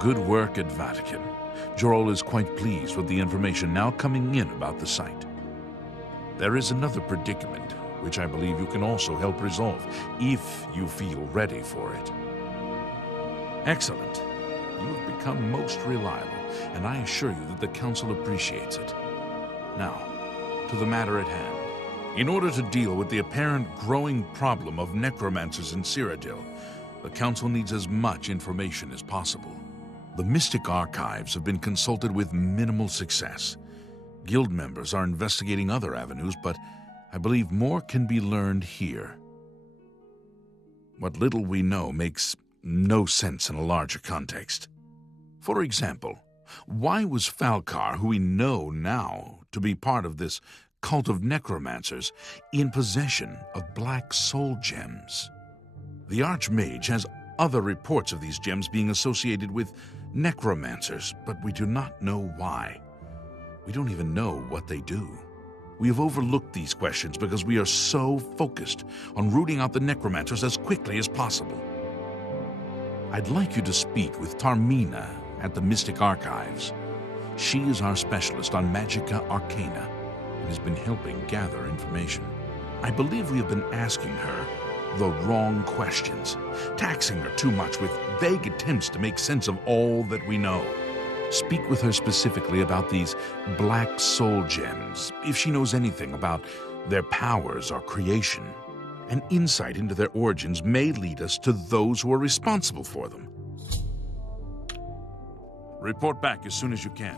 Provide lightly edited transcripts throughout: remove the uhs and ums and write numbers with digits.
Good work at Vatican. Jorol is quite pleased with the information now coming in about the site. There is another predicament, which I believe you can also help resolve, if you feel ready for it. Excellent. You have become most reliable, and I assure you that the Council appreciates it. Now, to the matter at hand. In order to deal with the apparent growing problem of necromancers in Cyrodiil, the Council needs as much information as possible. The Mystic Archives have been consulted with minimal success. Guild members are investigating other avenues, but I believe more can be learned here. What little we know makes no sense in a larger context. For example, why was Falcar, who we know now to be part of this cult of necromancers, in possession of black soul gems? The Archmage has other reports of these gems being associated with necromancers, but we do not know why. We don't even know what they do. We have overlooked these questions because we are so focused on rooting out the necromancers as quickly as possible. I'd like you to speak with Tarmina at the Mystic Archives. She is our specialist on Magica Arcana and has been helping gather information. I believe we have been asking her the wrong questions, taxing her too much with vague attempts to make sense of all that we know. Speak with her specifically about these black soul gems, if she knows anything about their powers or creation. An insight into their origins may lead us to those who are responsible for them. Report back as soon as you can.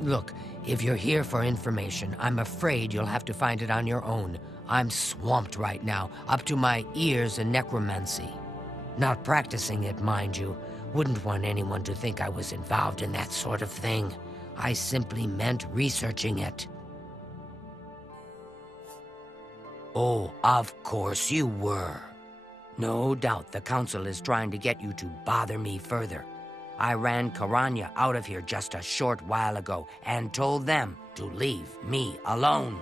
Look, if you're here for information, I'm afraid you'll have to find it on your own. I'm swamped right now, up to my ears in necromancy. Not practicing it, mind you. Wouldn't want anyone to think I was involved in that sort of thing. I simply meant researching it. Oh, of course you were. No doubt the Council is trying to get you to bother me further. I ran Karanya out of here just a short while ago and told them to leave me alone.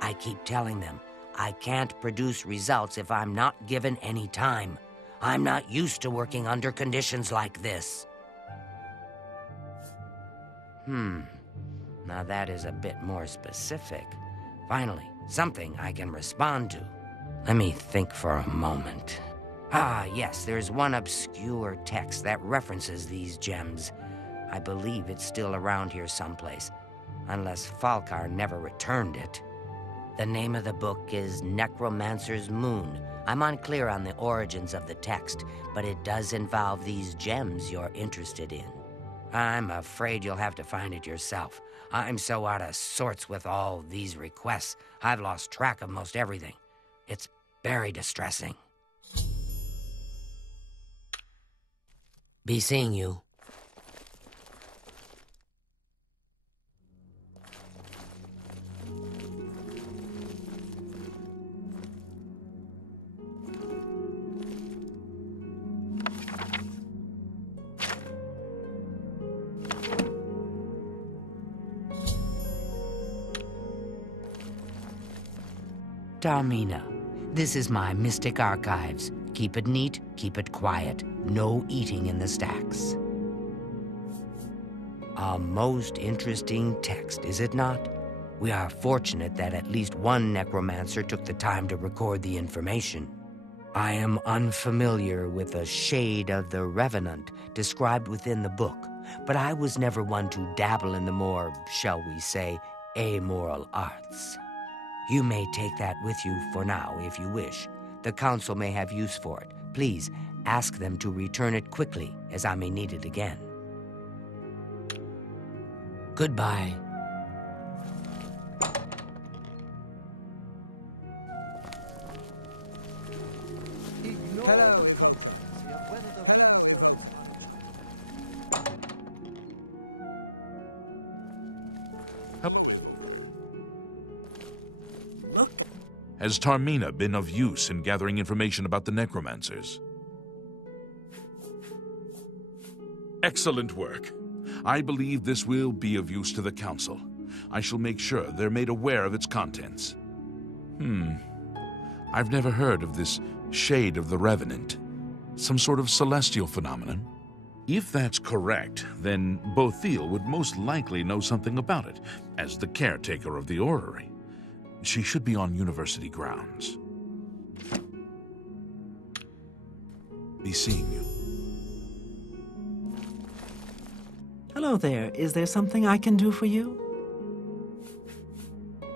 I keep telling them I can't produce results if I'm not given any time. I'm not used to working under conditions like this. Now that is a bit more specific. Finally, something I can respond to. Let me think for a moment. Ah, yes, there's one obscure text that references these gems. I believe it's still around here someplace, unless Falcar never returned it. The name of the book is Necromancer's Moon. I'm unclear on the origins of the text, but it does involve these gems you're interested in. I'm afraid you'll have to find it yourself. I'm so out of sorts with all these requests, I've lost track of most everything. It's very distressing. Be seeing you. Tarmina, this is my Mystic Archives. Keep it neat, keep it quiet. No eating in the stacks. A most interesting text, is it not? We are fortunate that at least one necromancer took the time to record the information. I am unfamiliar with the shade of the revenant described within the book, but I was never one to dabble in the more, shall we say, amoral arts. You may take that with you for now, if you wish. The Council may have use for it. Please, ask them to return it quickly, as I may need it again. Goodbye. Ignore the controversy of whether the Look. Has Tarmina been of use in gathering information about the Necromancers? Excellent work. I believe this will be of use to the Council. I shall make sure they're made aware of its contents. I've never heard of this Shade of the Revenant. Some sort of celestial phenomenon? If that's correct, then Bothiel would most likely know something about it, as the caretaker of the orrery. She should be on university grounds. Be seeing you. Hello there. Is there something I can do for you?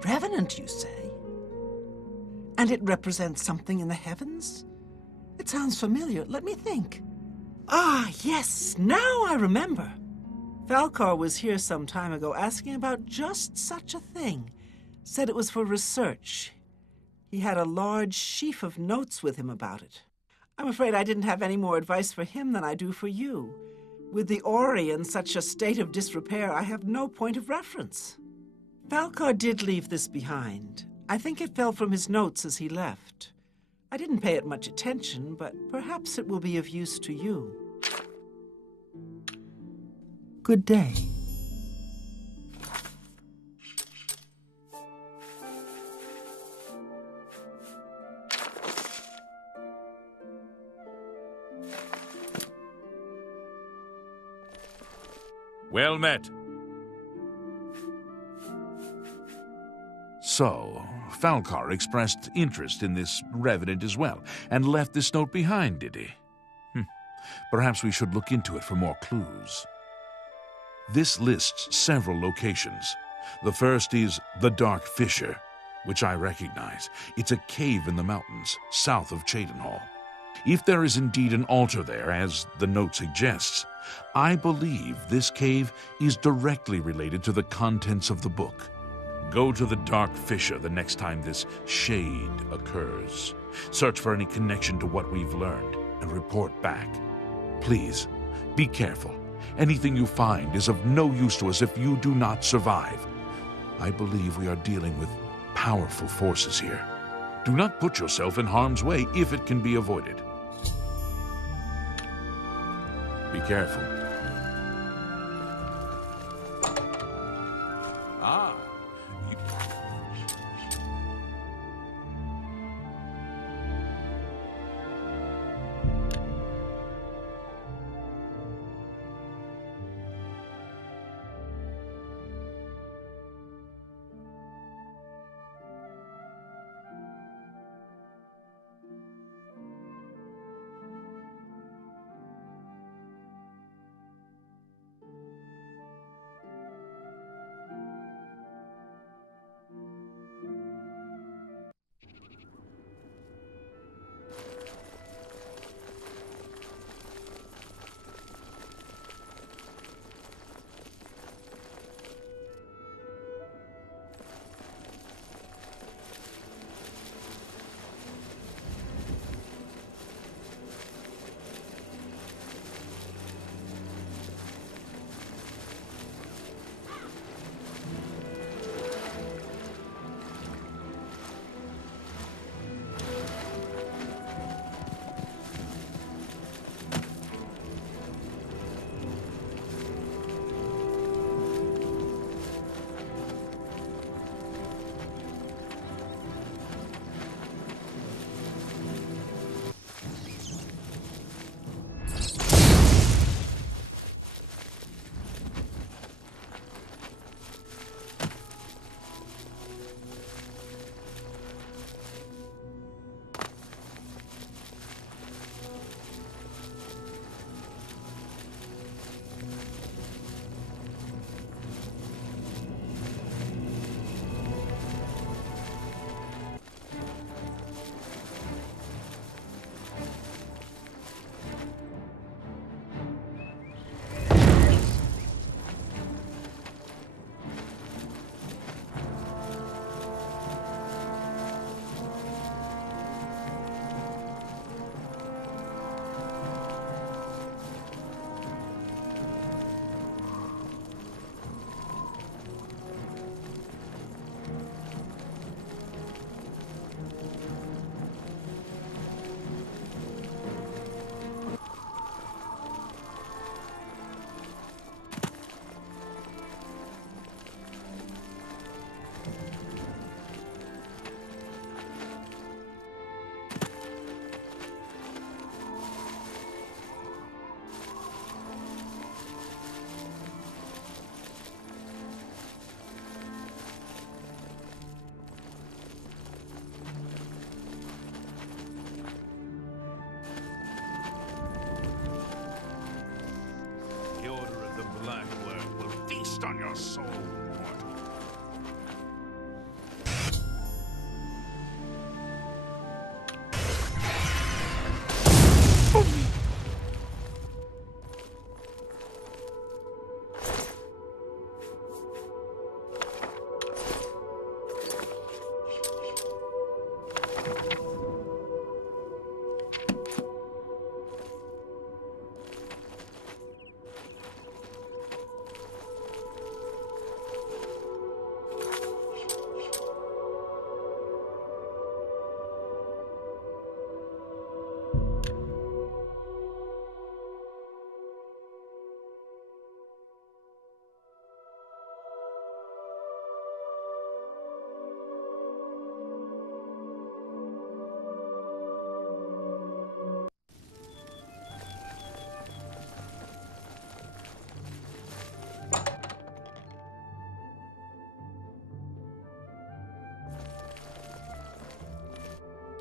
Revenant, you say? And it represents something in the heavens? It sounds familiar. Let me think. Ah, yes, now I remember. Falcar was here some time ago asking about just such a thing. Said it was for research. He had a large sheaf of notes with him about it. I'm afraid I didn't have any more advice for him than I do for you. With the orrery in such a state of disrepair, I have no point of reference. Falcar did leave this behind. I think it fell from his notes as he left. I didn't pay it much attention, but perhaps it will be of use to you. Good day. Well met. So, Falcar expressed interest in this Revenant as well, and left this note behind, did he? Perhaps we should look into it for more clues. This lists several locations. The first is the Dark Fissure, which I recognize. It's a cave in the mountains, south of Cheydinhall. If there is indeed an altar there, as the note suggests, I believe this cave is directly related to the contents of the book. Go to the Dark Fissure the next time this shade occurs. Search for any connection to what we've learned and report back. Please, be careful. Anything you find is of no use to us if you do not survive. I believe we are dealing with powerful forces here. Do not put yourself in harm's way if it can be avoided. Be careful. Ah.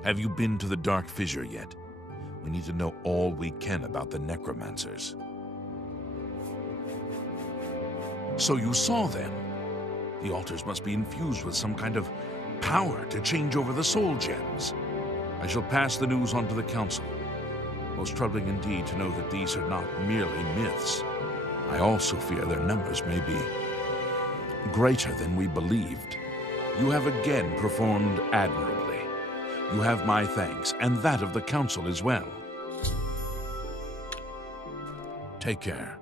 Have you been to the Dark Fissure yet? We need to know all we can about the Necromancers. So you saw them. The altars must be infused with some kind of power to change over the soul gems. I shall pass the news on to the Council. Most troubling indeed to know that these are not merely myths. I also fear their numbers may be greater than we believed. You have again performed admirably. You have my thanks, and that of the Council as well. Take care.